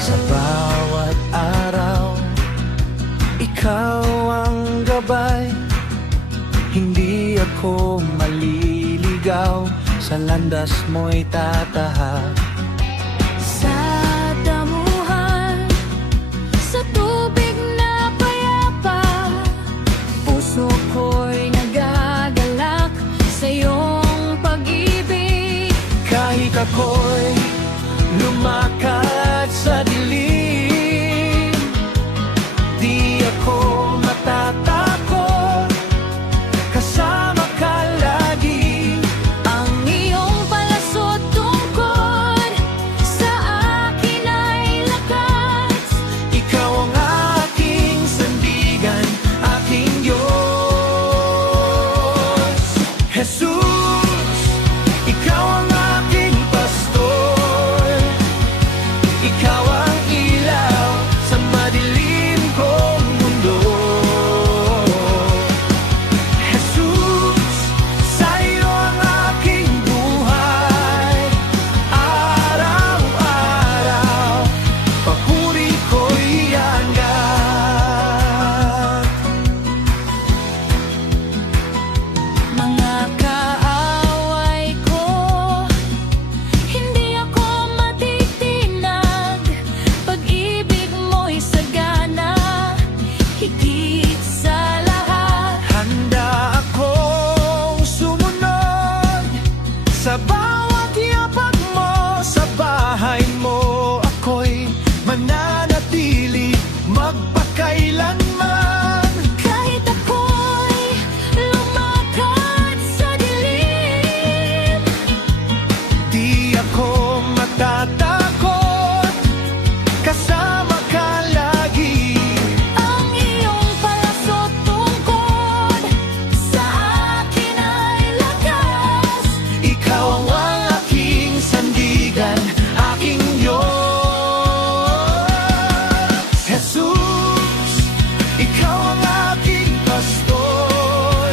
Sa bawat araw, ikaw ang gabay. Hindi ako maliligaw, sa landas mo'y tatahak. Sa damuhan, sa tubig na payapa, puso ko'y nagagalak sa iyong pag-ibig. Kahit ako'y lumakad sa dilim, di ako matatakot, kasama ka lagi. Ang iyong palasot tungkod sa akin ay lakas. Ikaw ang aking sandigan, aking Diyos. Jesus, ikaw ang aking pastor. Ikaw ang ilaw sa madilim kong mundo. Jesus, sa iyo ang aking buhay. Araw-araw, papuri ko'y angat. Mga kaaway ko, hindi ako matitinag. Pag-ibig mo'y sagana, higit sa lahat. Handa akong sumunod sa bawat yapak mo. Sa bahay mo ako'y mananatili magpakailanman. Kahit ako'y lumakad sa dilim, Di ako matatakot, kasama ka lagi. ang iyong palasot tungkod sa akin ay lakas. Ikaw ang aking sandigan, aking Diyos. Jesus, ikaw ang aking pastor.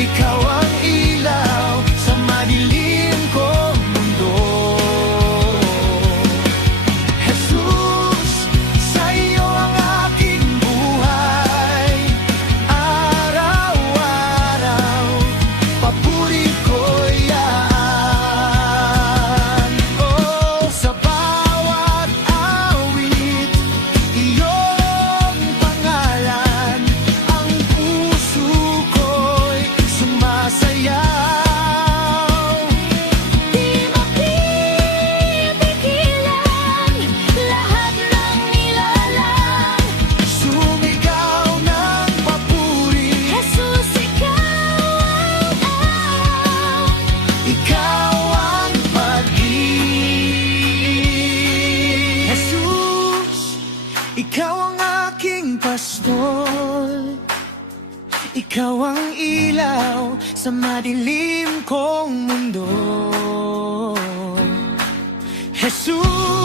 Ikaw ang ilaw sa madilim kong mundo. Jesus, sa iyo ang aking buhay. Araw-araw, papuri ko'y yan. Oh, sa bawat awit, iyong pangalan, ang puso ko'y sumasayaw. Di mapipigilan lahat ng nilalang. Sumigaw ng papuri, Jesus, ikaw ang pag-ibig. Jesus, ikaw ang aking pastor. Ikaw ang ilaw sa madilim kong mundo. Jesus,